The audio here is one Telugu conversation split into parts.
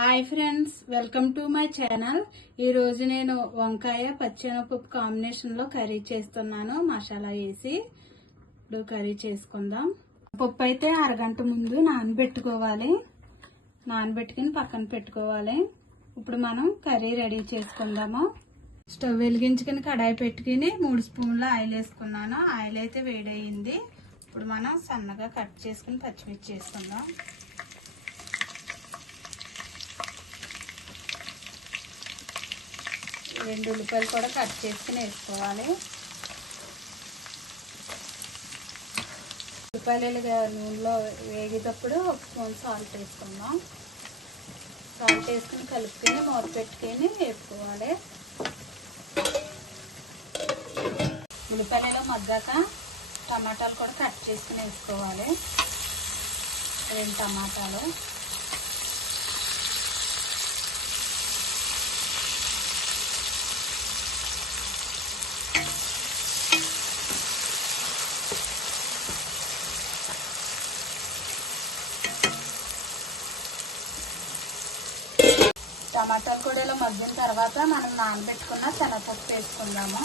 Hi friends, welcome to my channel. ఈరోజు నేను వంకాయ పచ్చెనగపప్పు కాంబినేషన్లో కర్రీ చేస్తున్నాను. మసాలా వేసి ఇప్పుడు కర్రీ చేసుకుందాం. పప్పు అయితే అరగంట ముందు నానబెట్టుకోవాలి. నానబెట్టుకుని పక్కన పెట్టుకోవాలి. ఇప్పుడు మనం కర్రీ రెడీ చేసుకుందాము. స్టవ్ వెలిగించుకుని కడాయి పెట్టుకుని 3 స్పూన్ల ఆయిల్ వేసుకున్నాను. ఆయిల్ అయితే వేడయింది. ఇప్పుడు మనం సన్నగా కట్ చేసుకుని పచ్చిమిర్చి వేసుకుందాం. రెండు ఉల్లిపాయలు కూడా కట్ చేసుకుని వేసుకోవాలి. ఉల్లిపాయలు నూనెలో వేగేటప్పుడు 1 స్పూన్ సాల్ట్ వేసుకుందాం. సాల్ట్ వేసుకుని కలుపుకొని మూత పెట్టుకొని వేపుకోవాలి. ఉల్లిపాయలు మగ్గాక టమాటాలు కూడా కట్ చేసుకుని వేసుకోవాలి. 2 టమాటాలు, టమాటాలు కూడా ఇలా మగ్గిన తర్వాత మనం నానబెట్టుకున్న శనగపప్పు వేసుకుందాము.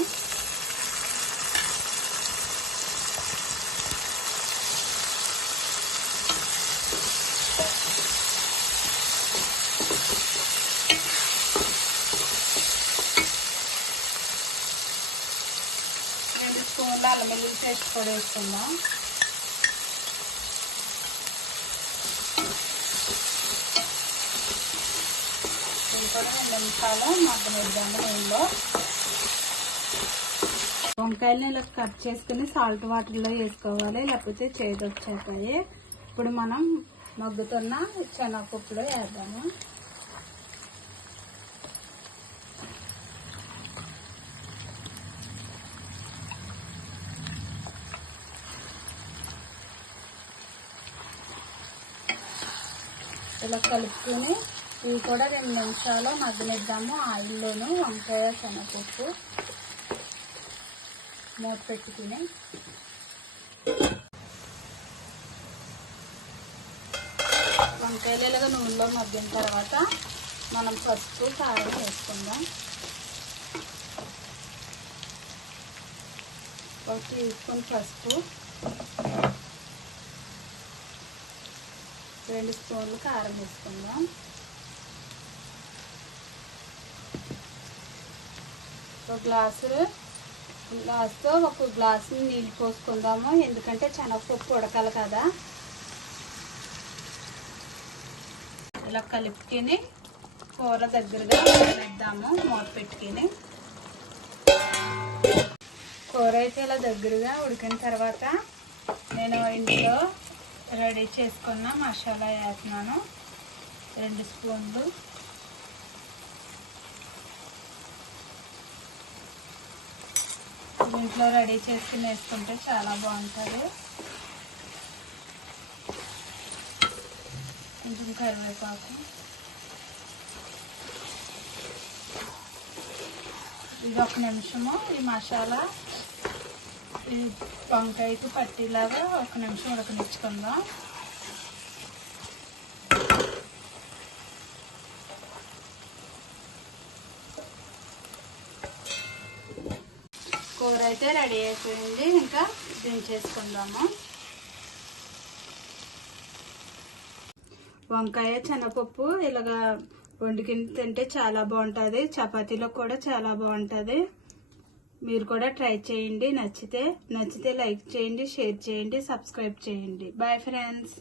రెండు స్పూన్ల అల్లం వెల్లుల్లి పేస్ట్ కూడా వేసుకుందాం. కూడా 2 నిమిషాలు మగ్గనిద్దాము నూనెలో. వంకాయలని ఇలా కట్ చేసుకుని సాల్ట్ వాటర్లో వేసుకోవాలి, లేకపోతే చేదు వచ్చేస్తాయి. ఇప్పుడు మనం మగ్గుతున్న శనగపప్పులో వేద్దాము. ఇలా కలుపుకొని ఇవి కూడా 2 నిమిషాలు మగ్గనిద్దాము ఆయిల్లోను. వంకాయ శనగపప్పు మూత పెట్టుకుని వంకాయలు ఇలాగా నూనెలో మగ్గిన తర్వాత మనం పసుపు కారం వేసుకుందాం. 1 టీ స్పూన్ పసుపు, 2 స్పూన్లు కారం వేసుకుందాం. ఒక గ్లాసుతో 1 గ్లాసు నీళ్ళు పోసుకుందాము, ఎందుకంటే శనగపప్పు ఉడకాలి కదా. ఇలా కలుపుకొని కూర దగ్గరగా వేద్దాము మూత పెట్టుకుని. కూర అయితే ఇలా దగ్గరగా ఉడికిన తర్వాత నేను ఇంట్లో రెడీ చేసుకున్న మసాలా వేస్తున్నాను. 2 స్పూన్లు ఇంట్లో రెడీ చేసుకుని వేసుకుంటే చాలా బాగుంటుంది. కొంచెం కరివేపాకు, ఇది 1 నిమిషము ఈ మసాలా ఈ వంకాయకు పట్టిలాగా 1 నిమిషం ఉడకనిచ్చుకుందాం. కూర అయితే రెడీ అయిపోయింది. ఇంకా దించేసుకుందాము. వంకాయ శనగపప్పు ఇలాగా వండుకుని తింటే చాలా బాగుంటుంది. చపాతీలో కూడా చాలా బాగుంటుంది. మీరు కూడా ట్రై చేయండి. నచ్చితే లైక్ చేయండి, షేర్ చేయండి, సబ్స్క్రైబ్ చేయండి. Bye friends.